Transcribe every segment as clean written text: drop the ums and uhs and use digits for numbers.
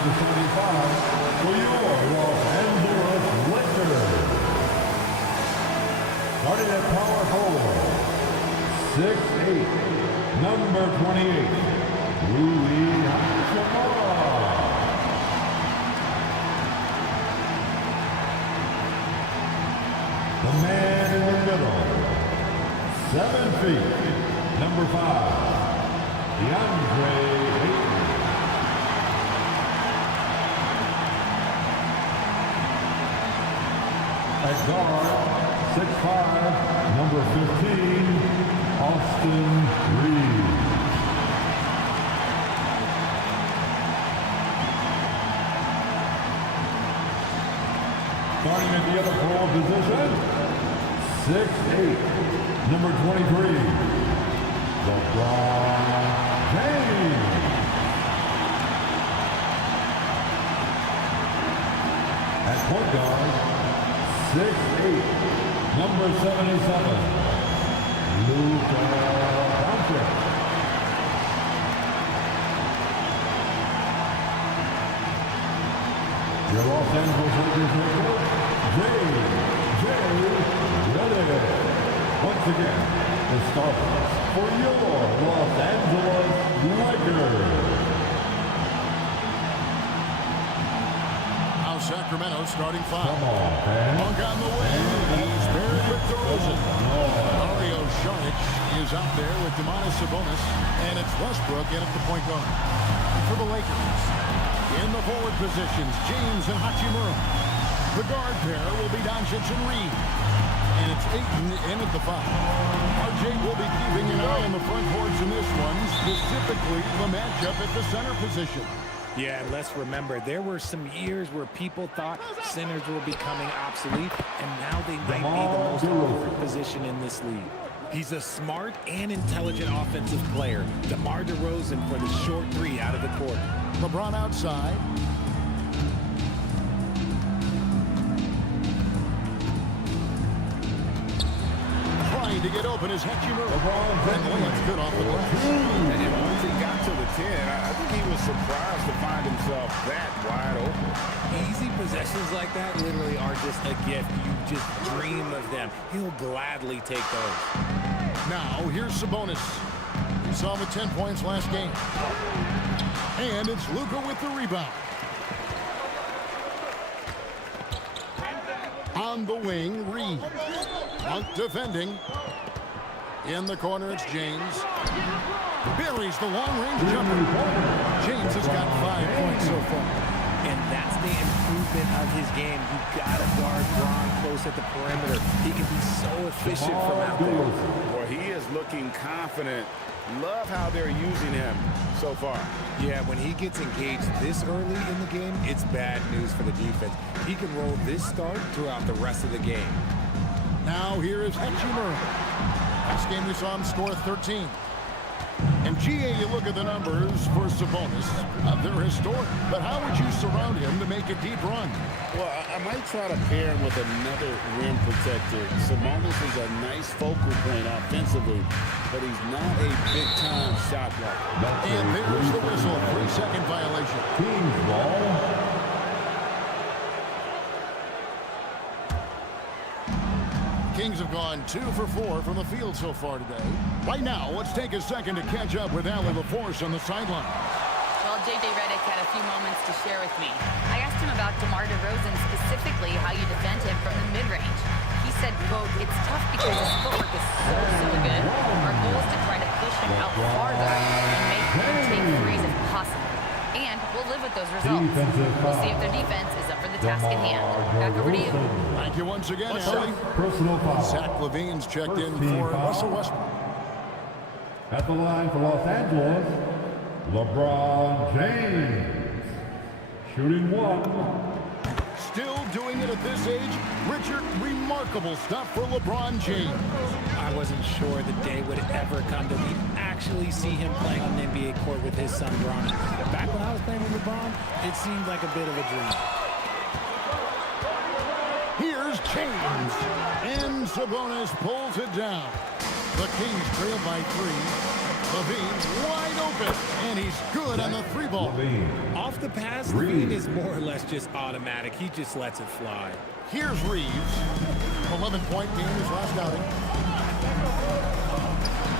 the 75 for your Los Angeles Lakers. Starting at power forward, 6'8", number 28, Rui Hachimura. The man in the middle, 7 feet, number 5, DeAndre Ayton. At guard, 6'5", number 15, Austin Reeves. Starting at the other forward position, 6'8", number 23, LeBron James. At point guard, 6'8", number 77, Luka Doncic. Your Los Angeles Lakers head coach, J.J. Redick. Once again, the starters for your Los Angeles Lakers. Now Sacramento starting 5. Come on, man. Monk on the wing. He's paired with DeRozan. Mario Saric is out there with Domantas Sabonis. And it's Westbrook in at the point guard. For the Lakers, in the forward positions, James and Hachimura. The guard pair will be Doncic and Reed. And it's Ayton in at the 5. RJ will be keeping an eye on the front courts in this one, specifically the matchup at the center position. Yeah, and let's remember, there were some years where people thought centers were becoming obsolete, and now they might be the most important position in this league. He's a smart and intelligent offensive player. DeMar DeRozan for the short 3 out of the court. LeBron outside. Trying to get open is Hachimura. And Williams good off the glass. And once he got to the 10, I think he was surprised to find himself that wide open. Easy possessions like that literally are just a gift. You just dream of them. He'll gladly take those. Now, here's Sabonis. We saw him with 10 points last game. And it's Luka with the rebound. On the wing, Reed. Monk defending. In the corner, it's James. Buries the long-range jumper. James has got 5 points so far. And that's the improvement of his game. You got to guard Bron close at the perimeter. He can be so efficient from out there. Boy, he is looking confident. Love how they're using him so far. Yeah, when he gets engaged this early in the game, it's bad news for the defense. He can roll this start throughout the rest of the game. Now here is Hachimura. Last game we saw him score 13. And GA, you look at the numbers for Sabonis. They're historic. But how would you surround him to make a deep run? Well, I might try to pair him with another rim protector. Sabonis is a nice focal point offensively, but he's not a big-time shot blocker. And there's the whistle. 3-second violation. Kings ball. Kings have gone 2 for 4 from the field so far today. Right now, let's take a second to catch up with Allie LaForce on the sideline. Well, J.J. Redick had a few moments to share with me. I asked him about DeMar DeRozan, specifically how you defend him from the mid-range. He said, quote, "It's tough because his footwork is so good. Our goal is to try to push him out farther and make him take threes if possible. And we'll live with those results. We'll see if their defense is up for the task at hand." Back over to you. Thank you once again, Allie. Personal foul. Zach LaVine's checked in for Russell Westbrook. At the line for Los Angeles, LeBron James. Shooting 1. Still doing it at this age. Richard, remarkable stuff for LeBron James. I wasn't sure the day would ever come that we'd actually see him playing on an NBA court with his son, Bron. Back when I was playing with LeBron, it seemed like a bit of a dream. Here's James. And Sabonis pulls it down. The Kings trail by 3. Levine's wide open, and he's good on the three ball. Levine. Off the pass, Levine is more or less just automatic. He just lets it fly. Here's Reeves. 11-point game his last outing.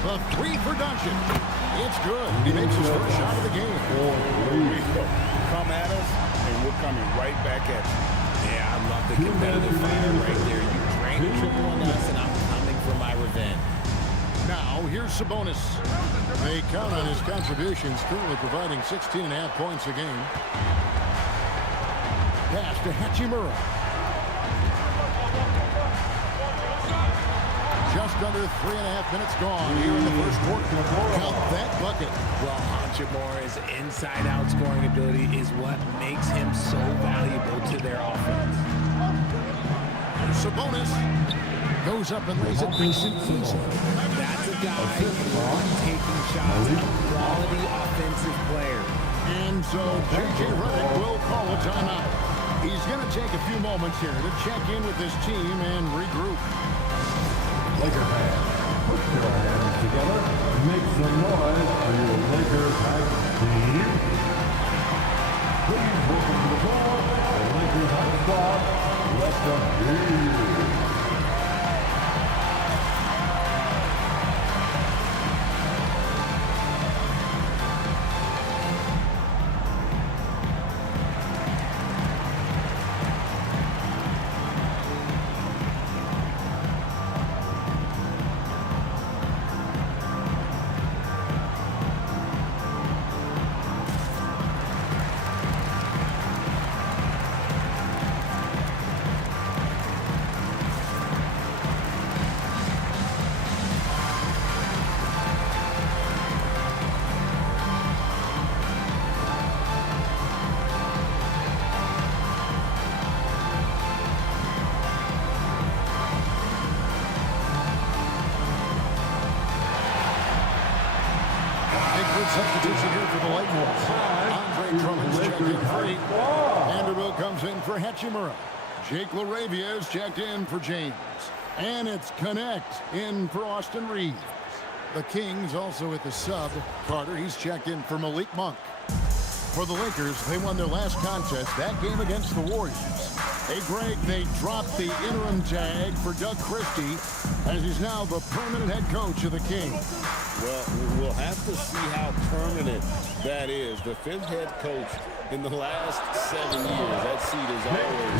The three for Doncic. It's good. He makes his first shot of the game. Come at us, and we're coming right back at you. Yeah, I love the competitive fire right there. You drank triple on us, and I'm coming for my revenge. Now, here's Sabonis. They count on his contributions, currently providing 16.5 points a game. Pass to Hachimura. Just under 3.5 minutes gone here in the first quarter. Count that bucket. Well, Hachimura's inside-out scoring ability is what makes him so valuable to their offense. Sabonis goes up and lays it nice and easy. That's a guy taking shots, quality offensive player. And so J.J. Redick will call a timeout. He's going to take a few moments here to check in with his team and regroup. Laker fans, put your hands together. Make some noise for your Lakers Hype team. Please welcome to the floor the Lakers Hype squad. Let them hear you. Substitution here for the Lakers. Andre Drummond's checked in for 8. Vanderbilt comes in for Hachimura. Jake LaRavia is checked in for James. And it's Connect in for Austin Reeves. The Kings also at the sub. Carter, he's checked in for Malik Monk. For the Lakers, they won their last contest, that game against the Warriors. Hey, Greg, they dropped the interim tag for Doug Christie as he's now the permanent head coach of the Kings. Well, we'll have to see how permanent that is. The 5th head coach in the last 7 years. That seat is always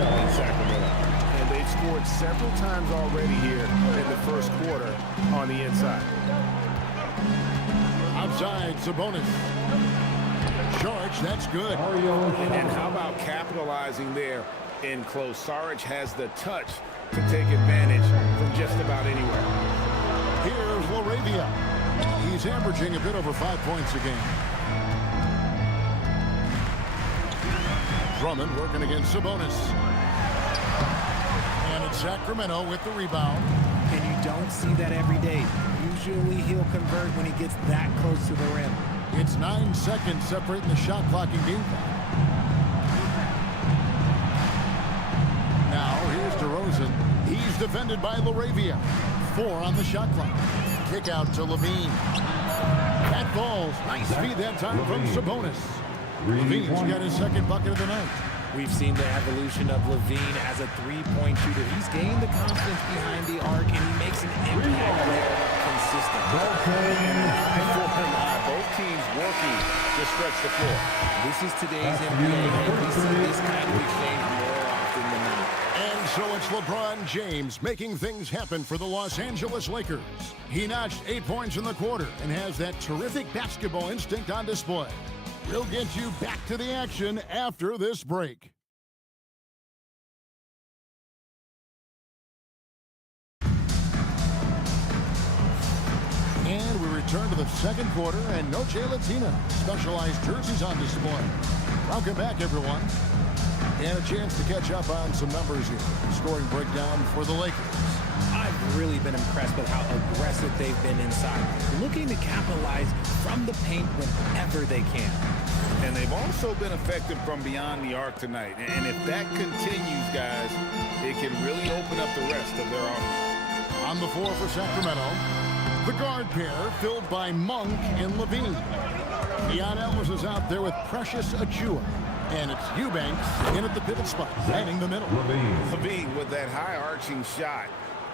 in Sacramento. And they've scored several times already here in the first quarter on the inside. Outside, Sabonis. George, that's good. And how about capitalizing there in close? Saric has the touch to take advantage from just about anywhere. Here's LaRavia. He's averaging a bit over 5 points a game. Drummond working against Sabonis. And it's Sacramento with the rebound. And you don't see that every day. Usually he'll convert when he gets that close to the rim. It's 9 seconds separating the shot clock and game clock. Now here's DeRozan. He's defended by LaRavia. 4 on the shot clock. Kick out to Levine. That falls. Nice speed that time from Sabonis. Levine's got his second bucket of the night. We've seen the evolution of Levine as a three-point shooter. He's gained the confidence behind the arc, and he makes an impact there consistently. Both teams working to stretch the floor. This is today's NBA, and we see this kind of exchange more often than not. And so it's LeBron James making things happen for the Los Angeles Lakers. He notched 8 points in the quarter and has that terrific basketball instinct on display. We'll get you back to the action after this break. And we return to the second quarter, and Noche Latina specialized jerseys on display. Welcome back, everyone. And a chance to catch up on some numbers here. Scoring breakdown for the Lakers. I've really been impressed with how aggressive they've been inside, looking to capitalize from the paint whenever they can. And they've also been effective from beyond the arc tonight. And if that continues, guys, it can really open up the rest of their offense. On the floor for Sacramento, The guard pair filled by Monk and Levine. Keon Ellis is out there with Precious Achua. And it's Eubanks in at the pivot spot, manning the middle. Levine with that high arching shot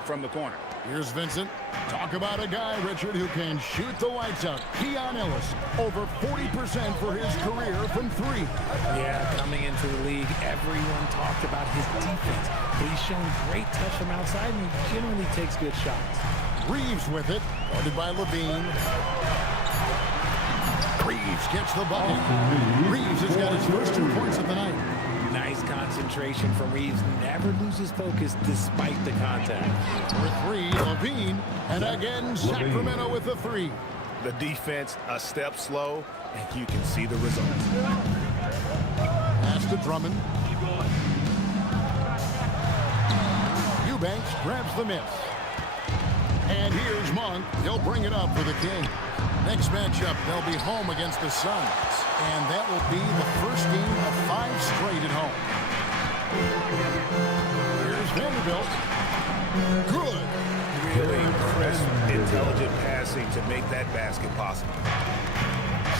from the corner. Here's Vincent. Talk about a guy, Richard, who can shoot the lights out. Keon Ellis, over 40% for his career from three. Yeah, coming into the league, everyone talked about his defense, but he's shown great touch from outside, and he generally takes good shots. Reeves with it, guarded by Levine. Reeves gets the bucket. Reeves has got his first 2 points of the night. Nice concentration from Reeves. Never loses focus despite the contact. For three, Levine. And again, Sacramento with the three. The defense a step slow, and you can see the results. Pass to Drummond. Eubanks grabs the miss. And here's Monk. He'll bring it up for the Kings. Next matchup, they'll be home against the Suns. And that will be the first game of 5 straight at home. Here's Vanderbilt. Good. Really crisp, intelligent passing to make that basket possible.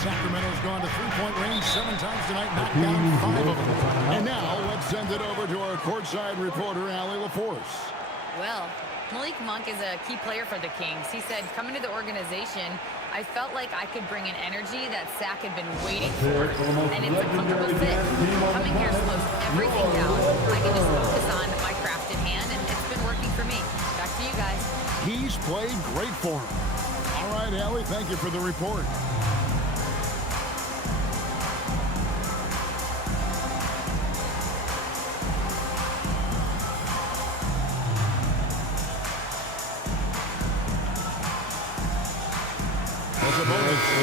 Sacramento's gone to three-point range 7 times tonight, knocked down 5 of them. And now let's send it over to our courtside reporter, Allie LaForce. Well, Malik Monk is a key player for the Kings. He said, coming to the organization, I felt like I could bring an energy that Sac had been waiting for, and it's a comfortable fit. Coming here slows everything down. I can just focus on my craft in hand, and it's been working for me. Back to you guys. He's played great for him. All right, Allie, thank you for the report.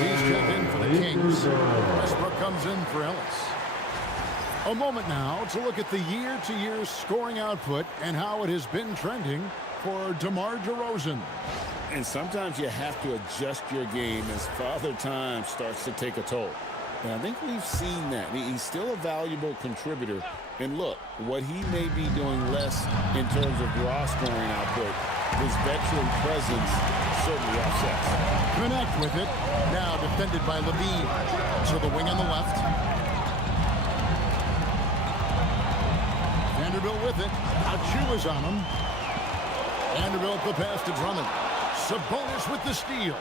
He's checked in for the Kings. Westbrook comes in for Ellis. A moment now to look at the year-to-year scoring output and how it has been trending for DeMar DeRozan. And sometimes you have to adjust your game as Father Time starts to take a toll. And I think we've seen that. He's still a valuable contributor. And look, what he may be doing less in terms of raw scoring output, his veteran presence certainly offsets. Connect with it. Now defended by Levine. To the wing on the left. Vanderbilt with it. Achua's on him. Vanderbilt the pass to Drummond. Sabonis with the steal.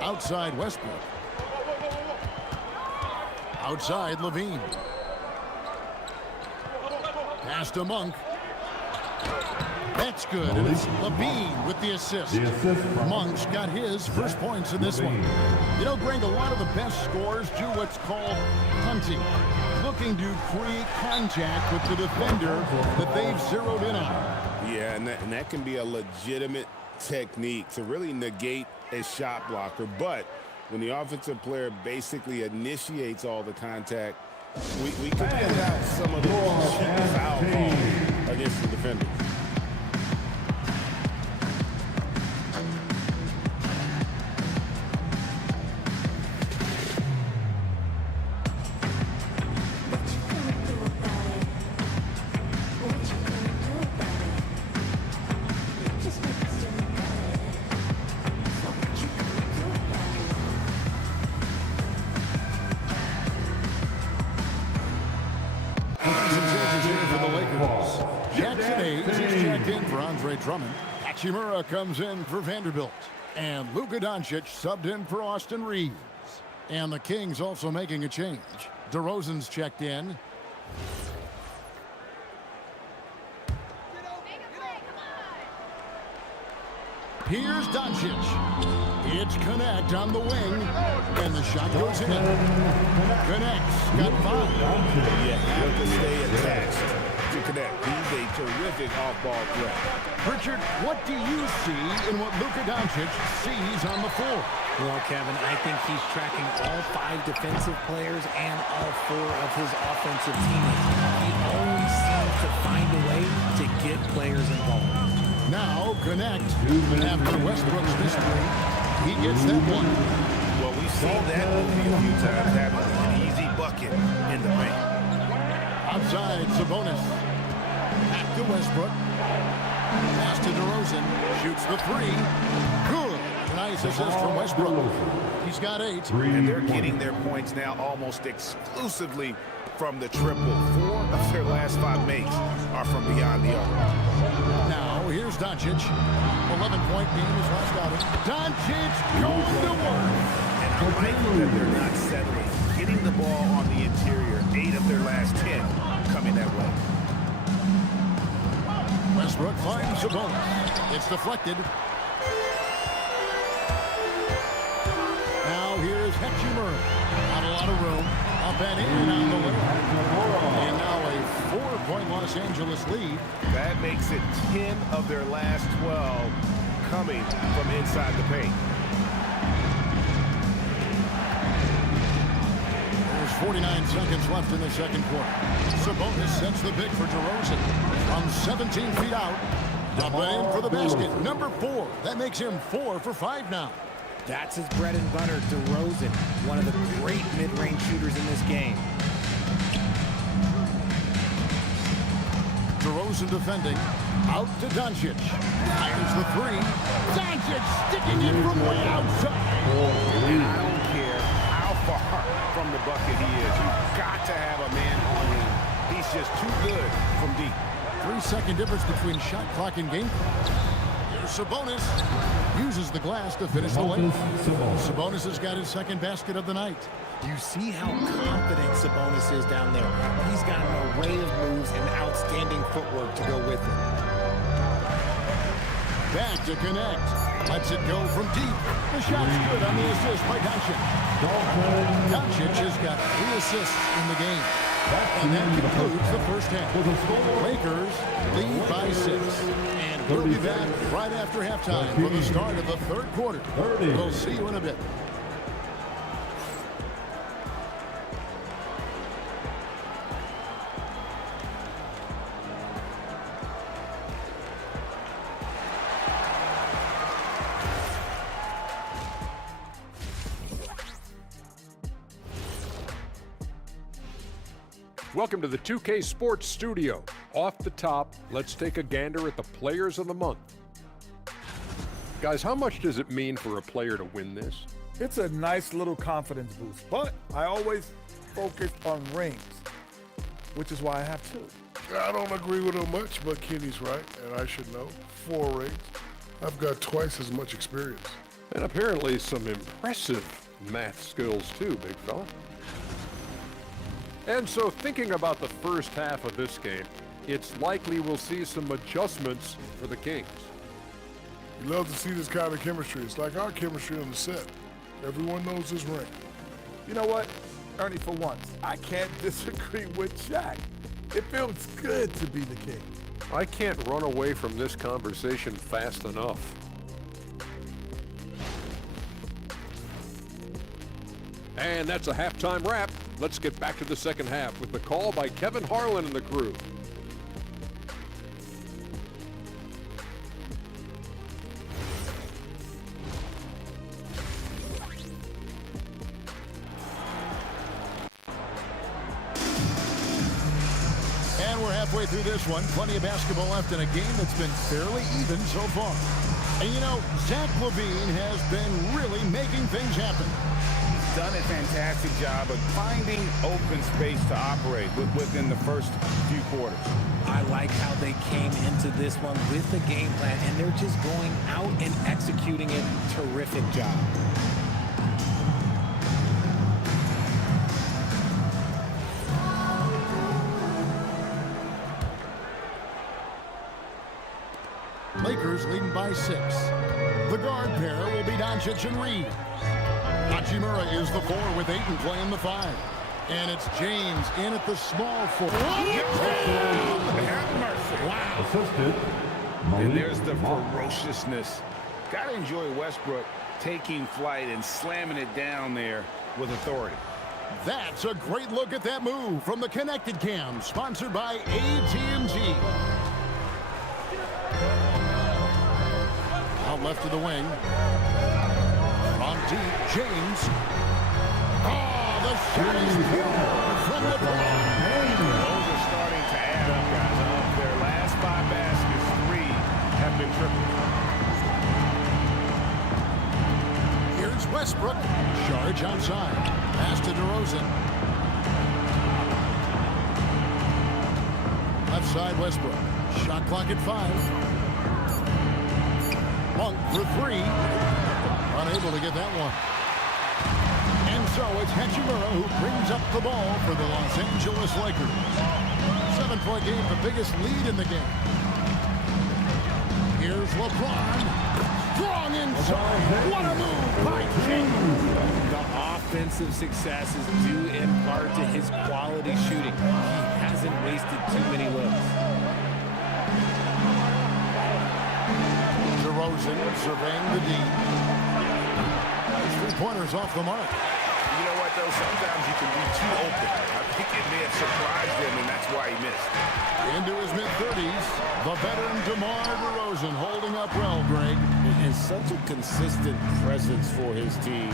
Outside Westbrook. Outside Levine. Pass to Monk. That's good. And it's Levine with the assist. Monk's got his first points in this one. You know, Greg, a lot of the best scorers do what's called hunting. Looking to create contact with the defender that they've zeroed in on. Yeah, and that can be a legitimate technique to really negate a shot blocker. But when the offensive player basically initiates all the contact, we can get out some of the foul calls against the defenders. Drummond. Hachimura comes in for Vanderbilt. And Luka Doncic subbed in for Austin Reeves. And the Kings also making a change. DeRozan's checked in. Here's Doncic. It's Connect on the wing. And the shot goes in. Connect's got 5. You have to stay attached to Connect. He's a terrific off-ball threat. Richard, what do you see in what Luka Doncic sees on the floor? Well, Kevin, I think he's tracking all 5 defensive players and all 4 of his offensive teammates. He always seems to find a way to get players involved. Now Connect. After Westbrook's mystery, he gets that one. Well, we've seen that movie a few times, having an easy bucket in the paint. Outside Sabonis. Back to Westbrook. Pass to DeRozan. Shoots the three. Good. Nice assist from Westbrook. He's got 8. And they're getting their points now almost exclusively from the triple. 4 of their last 5 makes are from beyond the arc. Now, here's Doncic. 11-point game his last outing. Doncic going to work. And I like that they're not settling. Getting the ball on the interior, 8 of their last 10 coming that way. Westbrook finds Sabonis. It's deflected. Now here's Hachimura. Not a lot of room. Up and in on the way. And now a 4-point Los Angeles lead. That makes it 10 of their last 12 coming from inside the paint. There's 49 seconds left in the second quarter. Sabonis sets the pick for DeRozan. From 17 feet out. Up and in for the basket. Number 4. That makes him 4 for 5 now. That's his bread and butter, DeRozan, one of the great mid-range shooters in this game. DeRozan defending. Out to Doncic. Fires the 3. Doncic sticking in from way outside. And I don't care how far from the bucket he is. You've got to have a man on him. He's just too good from deep. 3-second difference between shot clock and game clock. Here's Sabonis. Uses the glass to finish the lane. Sabonis has got his second basket of the night. You see how confident Sabonis is down there. He's got an array of moves and outstanding footwork to go with it. Back to connect. Lets it go from deep. The shot's good on the assist by Doncic. Doncic has got 3 assists in the game. And that concludes the first half. Lakers lead by 6. And we'll be back right after halftime for the start of the third quarter. We'll see you in a bit. Welcome to the 2K Sports Studio. Off the top, let's take a gander at the Players of the Month. Guys, how much does it mean for a player to win this? It's a nice little confidence boost, but I always focus on rings, which is why I have 2. I don't agree with him much, but Kenny's right, and I should know. 4 rings. I've got twice as much experience. And apparently some impressive math skills too, big fella. And so thinking about the first half of this game, it's likely we'll see some adjustments for the Kings. You love to see this kind of chemistry. It's like our chemistry on the set. Everyone knows his ring. You know what, Ernie, for once, I can't disagree with Shaq. It feels good to be the king. I can't run away from this conversation fast enough. And that's a halftime wrap. Let's get back to the second half with the call by Kevin Harlan and the crew. And we're halfway through this one. Plenty of basketball left in a game that's been fairly even so far. And you know, Zach LaVine has been really making things happen. Done a fantastic job of finding open space to operate within the first few quarters. I like how they came into this one with the game plan, and they're just going out and executing it. Terrific job. Lakers leading by 6. The guard pair will be Doncic and Reed. Hachimura is the 4 with Ayton playing the 5. And it's James in at the small 4. Have mercy. Wow. Assisted. And there's the ferociousness. Got to enjoy Westbrook taking flight and slamming it down there with authority. That's a great look at that move from the Connected Cam, sponsored by AT&T. Out left to the wing. On deep, James. Oh, the shot is pure from LeBron. Those are starting to add up, guys. Of their last 5 baskets, 3 and triples. Here's Westbrook. Charge outside. Pass to DeRozan. Left side Westbrook. Shot clock at 5. Monk for 3. Unable to get that one. And so it's Hachimura who brings up the ball for the Los Angeles Lakers. 7-point game, the biggest lead in the game. Here's LeBron. Strong inside. What a move by James. The offensive success is due in part to his quality shooting. He hasn't wasted too many looks. DeRozan surveying the D. 3-pointers off the mark. You know what, though? Sometimes you can be too open. I think it may have surprised him, and that's why he missed. Into his mid-30s, the veteran DeMar DeRozan holding up well, Greg. And such a consistent presence for his team.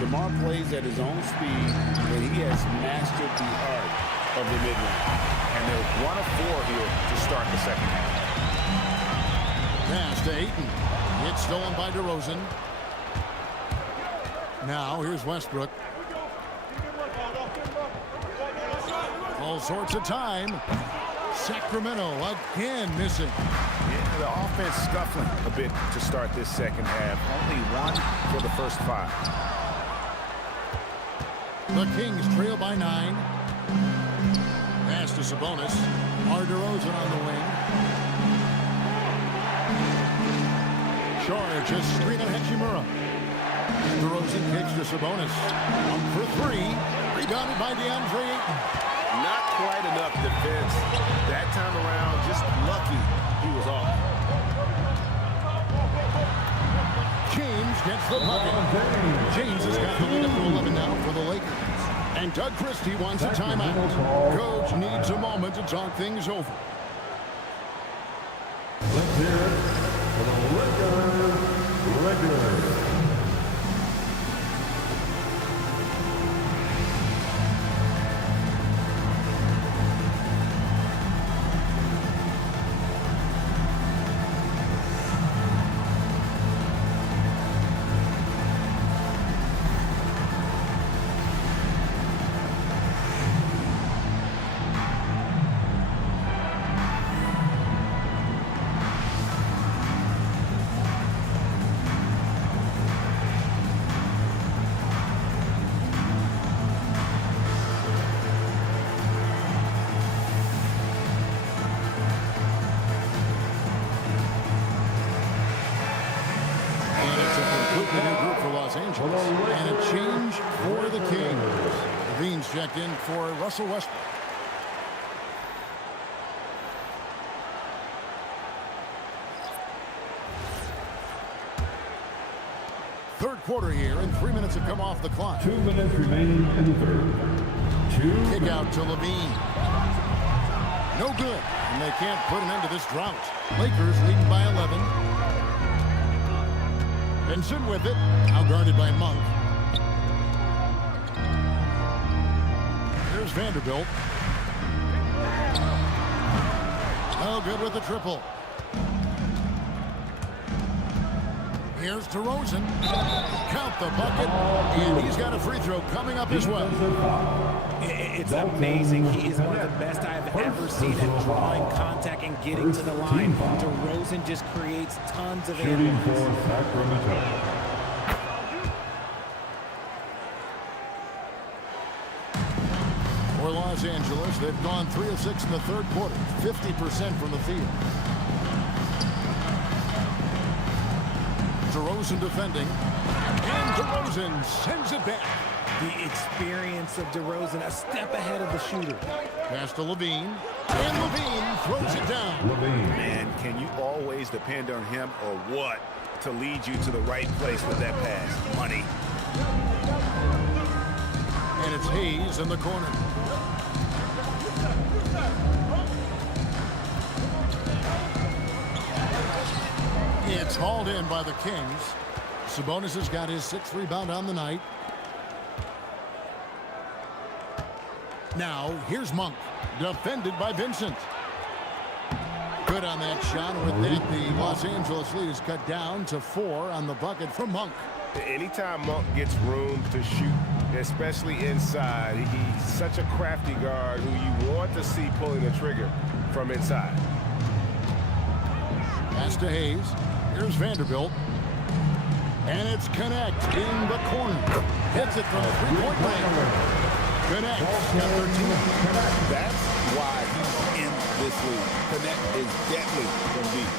DeMar plays at his own speed, and he has mastered the art of the mid-range. And they're 1 of 4 here to start the second half. Pass to Ayton. It's stolen by DeRozan. Now here's Westbrook. All sorts of time. Sacramento again missing. Yeah, the offense scuffling a bit to start this second half. Only 1 for the first 5. The Kings trail by 9. Pass to Sabonis. DeRozan on the wing. Charge a screen of Hachimura. DeRozan kicks to Sabonis. Up for 3. Rebounded by DeAndre Ayton. Not quite enough defense that time around. Just lucky he was off. James gets the bucket. James has got the lead up to 11 now for the Lakers. And Doug Christie wants a timeout. Coach needs a moment to talk things over. Let's hear it for the Lakers regulars. And a change for the Kings. Levine's checked in for Russell Westbrook. Third quarter here, and 3 minutes have come off the clock. 2 minutes remaining in the third. Kick out to Levine. No good, and they can't put an end to this drought. Lakers leading by 11. Benson with it, now guarded by Monk. Here's Vanderbilt. No good with the triple. Here's DeRozan. Count the bucket, and he's got a free throw coming up as well. It's amazing. He is one of the best I have ever seen at drawing contact and getting to the line. DeRozan just creates tons of Shooting for animals. Sacramento. For Los Angeles, they've gone 3 of 6 in the third quarter, 50% from the field. DeRozan defending, and DeRozan sends it back. The experience of DeRozan, a step ahead of the shooter. Pass to Levine, and Levine throws it down. Man, can you always depend on him or what to lead you to the right place with that pass? Money. And it's Hayes in the corner. It's hauled in by the Kings. Sabonis has got his 6th rebound on the night. Now, here's Monk, defended by Vincent. Good good on that shot. With that, the Los Angeles lead is cut down to 4 on the bucket from Monk. Anytime Monk gets room to shoot, especially inside, he's such a crafty guard who you want to see pulling the trigger from inside. Pass to Hayes. Here's Vanderbilt. And it's Connect in the corner. Hits it from the three-point line. Connect got 13. That's why he's in this league. Connect is deadly from deep.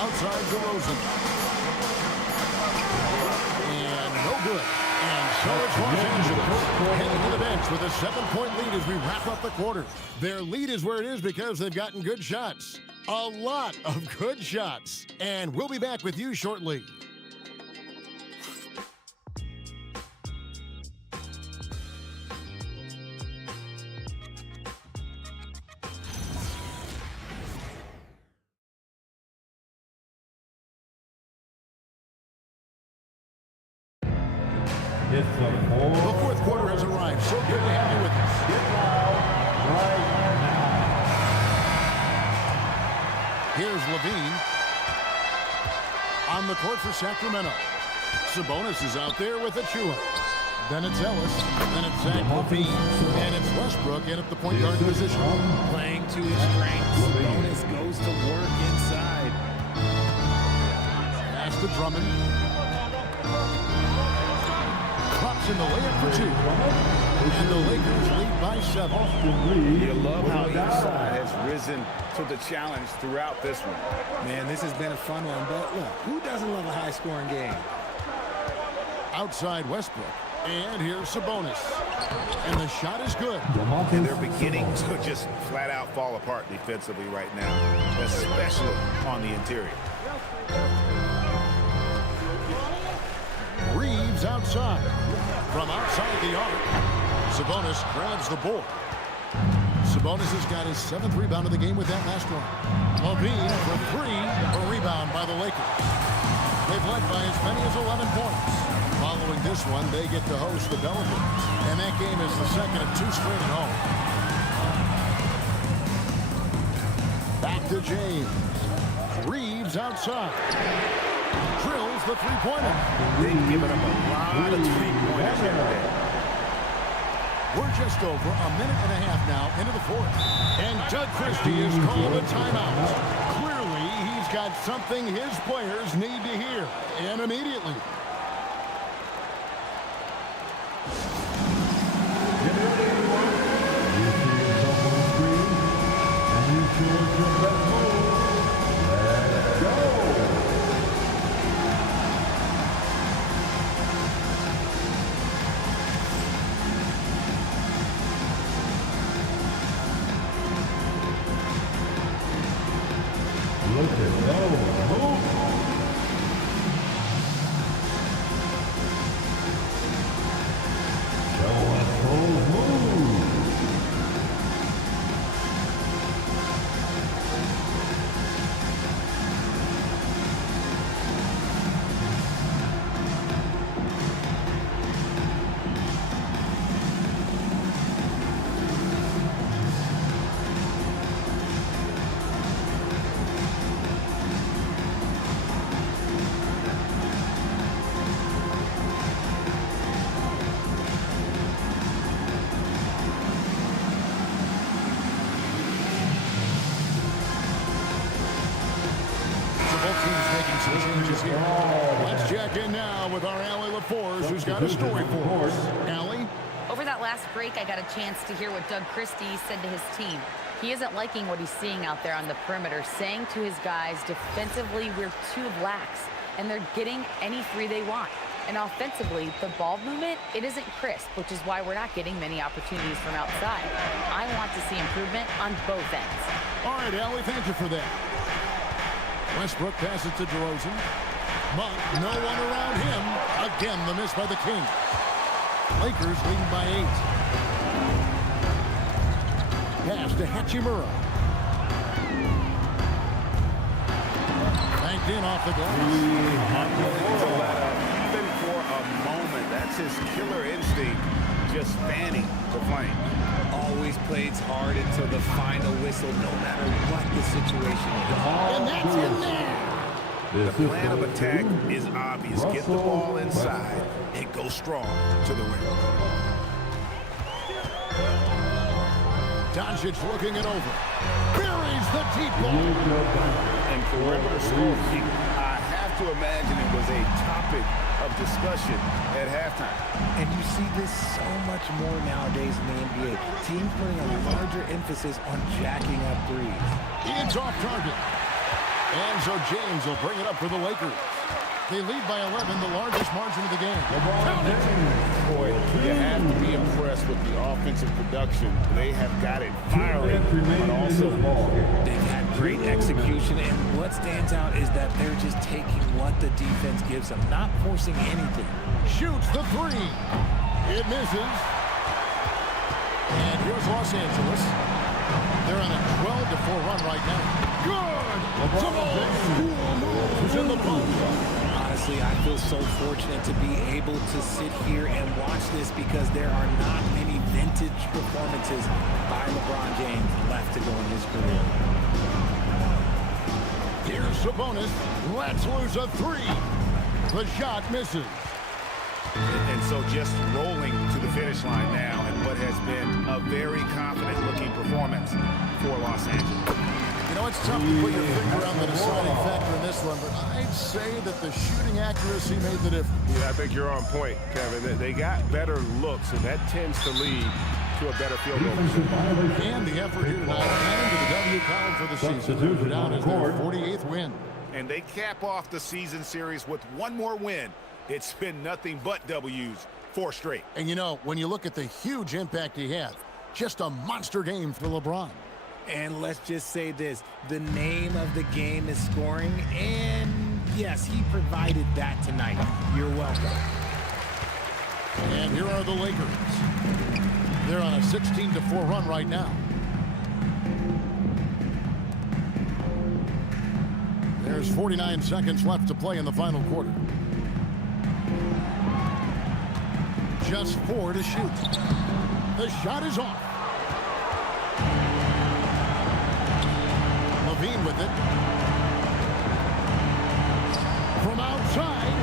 Outside DeRozan. And no good. And so it's Los Angeles heading to the bench with a 7-point lead as we wrap up the quarter. Their lead is where it is because they've gotten good shots. A lot of good shots. And we'll be back with you shortly. It's a The fourth quarter has arrived. So good to have you with us. right Here's Levine on the court for Sacramento. Sabonis is out there with Achua. Then it's Ellis. Then it's Zach Levine. And it's Westbrook in at the point guard position. Playing to his strengths. Sabonis goes to work inside. Pass to Drummond. Drops in the layup for 2. And the Lakers lead by 7. You love how each side has risen to the challenge throughout this one. Man, this has been a fun one, but look, who doesn't love a high-scoring game? Outside Westbrook. And here's Sabonis. And the shot is good. And they're beginning to just flat out fall apart defensively right now, especially on the interior. Reeves outside. From outside the arc, Sabonis grabs the board. Sabonis has got his 7th rebound of the game with that last one. Levine for 3, a rebound by the Lakers. They've led by as many as 11 points. Following this one, they get to host the Pelicans. And that game is the second of 2 straight at home. Back to James. Reeves outside. Drills the three-pointer. They've given up a lot of three-pointers here today. We're just over a minute and a half now into the fourth. And Doug Christie is called a timeout. Clearly, he's got something his players need to hear. And immediately. Get ready, everyone. You see yourself on the screen, and you feel it's your best move. Let's go. Look at those moves. Show us those moves. Let's check in now with our Allie LaForce, who's got a story for us. Allie? Over that last break, I got a chance to hear what Doug Christie said to his team. He isn't liking what he's seeing out there on the perimeter, saying to his guys, defensively, we're too lax, and they're getting any 3 they want. And offensively, the ball movement, it isn't crisp, which is why we're not getting many opportunities from outside. I want to see improvement on both ends. All right, Allie, thank you for that. Westbrook passes to DeRozan. Monk, no one around him. Again, the miss by the King. Lakers leading by 8. Pass to Hachimura. Banked in off the glass. Even for a moment, that's his killer instinct, just fanning the flame. Always plays hard. hard until the final whistle, no matter what the situation is. And that's in there. The plan of attack is obvious. Get the ball inside and go strong to the rim. Doncic looking it over. Buries the deep ball. And perimeter scoring, I have to imagine it was a topic of discussion at halftime. And you see this so much more nowadays in the NBA. Teams putting a larger emphasis on jacking up threes. It's off target. And so James will bring it up for the Lakers. They lead by 11, the largest margin of the game. Boy, you have to be impressed with the offensive production. They have got it firing on all cylinders. They've had great execution, and what stands out is that they're just taking what the defense gives them, not forcing anything. Shoots the three. It misses. And here's Los Angeles. They're on a 12-4 run right now. Good! Jamal School moves in the post. Honestly, I feel so fortunate to be able to sit here and watch this because there are not many vintage performances by LeBron James left to go in his career. Here's Sabonis. Let's lose a three. The shot misses. And so just rolling to the finish line now in what has been a very confident-looking performance for Los Angeles. You know, it's tough to put your finger on the deciding factor in this one, but I'd say that the shooting accuracy made the difference. Yeah, I think you're on point, Kevin. They got better looks, and that tends to lead to a better field goal. And the effort here tonight, adding to the W column for the season. They're down as their 48th win. And they cap off the season series with one more win. It's been nothing but W's, 4 straight. And you know, when you look at the huge impact he had, just a monster game for LeBron. And let's just say this, the name of the game is scoring, and yes, he provided that tonight. You're welcome. And here are the Lakers. They're on a 16-4 run right now. There's 49 seconds left to play in the final quarter. Just 4 to shoot. The shot is off. Levine with it. From outside.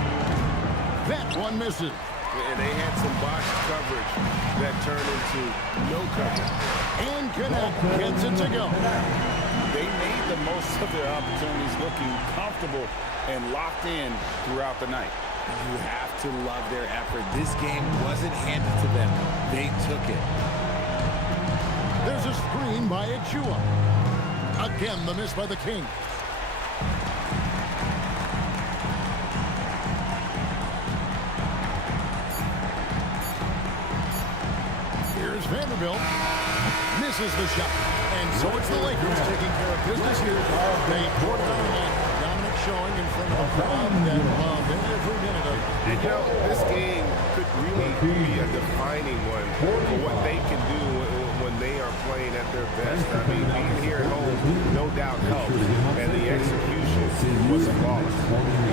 That one misses. And they had some box coverage that turned into no coverage. And Connect gets it to go. They made the most of their opportunities, looking comfortable and locked in throughout the night. You have to love their effort. This game wasn't handed to them. They took it. There's a screen by Achua. Again, the miss by the King. Here's Vanderbilt. Misses the shot. And so it's the Lakers taking care of business here. They poured it on that dominant showing in front of a crowd that loved every minute of it. You know, this game could really be a defining one for what they can do when they are playing at their best. I mean, being here at home, no doubt helps, and the execution was flawless.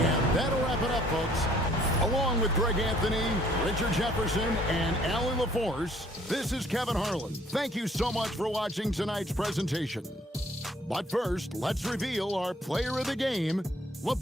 And that'll wrap it up, folks. Along with Greg Anthony, Richard Jefferson, and Allie LaForce, this is Kevin Harlan. Thank you so much for watching tonight's presentation. But first, let's reveal our player of the game, LeBron.